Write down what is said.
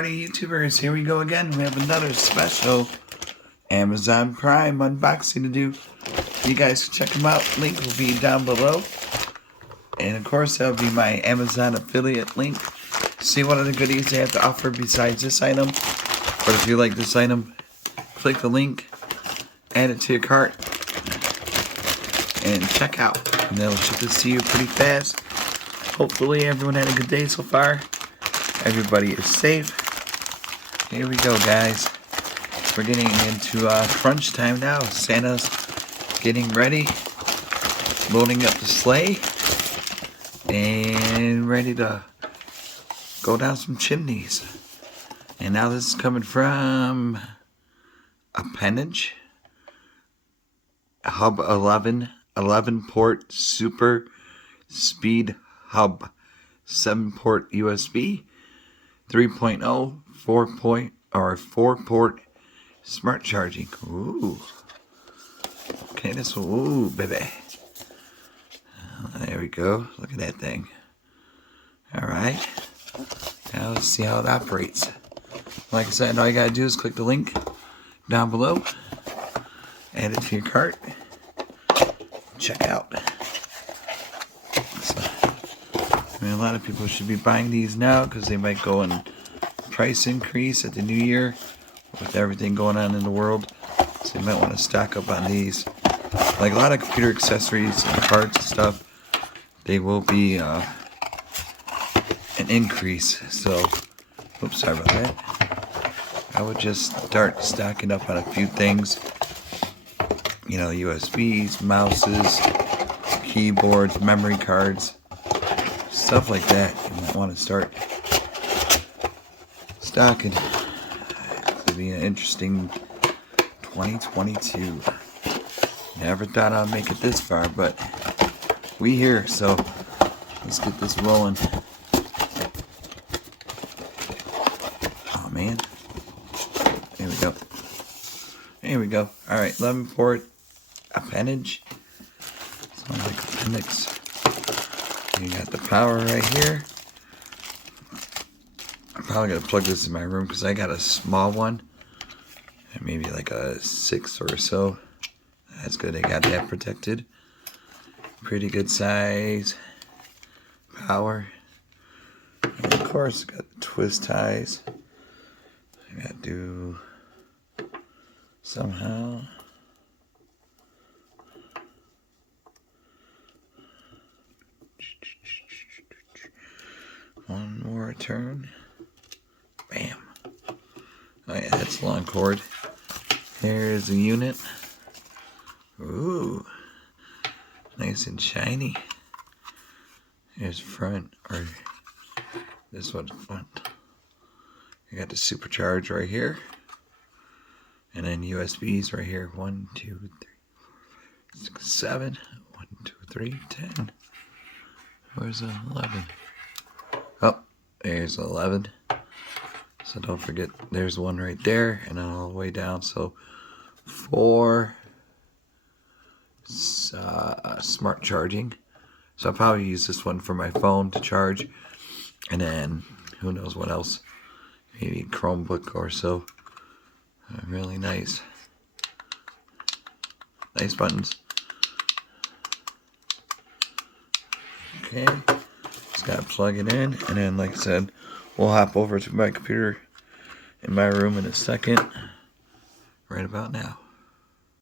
Alrighty, YouTubers, here we go again. We have another special Amazon Prime unboxing to do. You guys can check them out. Link will be down below. And of course, that'll be my Amazon affiliate link. See what other goodies they have to offer besides this item. But if you like this item, click the link, add it to your cart, and check out. And they'll ship this to you pretty fast. Hopefully everyone had a good day so far. Everybody is safe. Here we go, guys. We're getting into crunch time now. Santa's getting ready, loading up the sleigh, and ready to go down some chimneys. And now this is coming from Apanage, Hub 11 port Super Speed Hub, 7-port USB, 3.0, 4-port smart charging. Ooh. Okay, this one. Ooh, baby. There we go. Look at that thing. Alright. Now let's see how it operates. Like I said, all you gotta do is click the link down below, add it to your cart, check out. So, I mean, a lot of people should be buying these now because they might go in price increase at the new year with everything going on in the world. So you might want to stock up on these. Like a lot of computer accessories and parts and stuff, they will be an increase. So, oops, sorry about that. I would just start stocking up on a few things. You know, USBs, mouses, keyboards, memory cards, stuff like that. You might want to start stocking. It'll be an interesting 2022. Never thought I'd make it this far, but we here, so let's get this rolling. Oh man. There we go. There we go. Alright, 11-port Apanage. Sounds like appendix. You got the power right here. I'm probably going to plug this in my room because I got a small one. Maybe like a 6 or so. That's good. I got that protected. Pretty good size. Power. And of course, got the twist ties. I got to do somehow. One more turn. Bam. Oh yeah, that's a long cord. Here's the unit. Ooh. Nice and shiny. Here's front, or this one's front. You got the supercharge right here. And then USBs right here. 1, 2, 3, 4, 5, 6, 7. 1, 2, 3, 10. Where's the 11? Oh, there's 11. So don't forget, there's one right there, and then all the way down. So 4 smart charging. So I'll probably use this one for my phone to charge, and then who knows what else? Maybe Chromebook or so. Really nice. Nice buttons. Okay. Just gotta plug it in, and then like I said, we'll hop over to my computer in my room in a second. Right about now.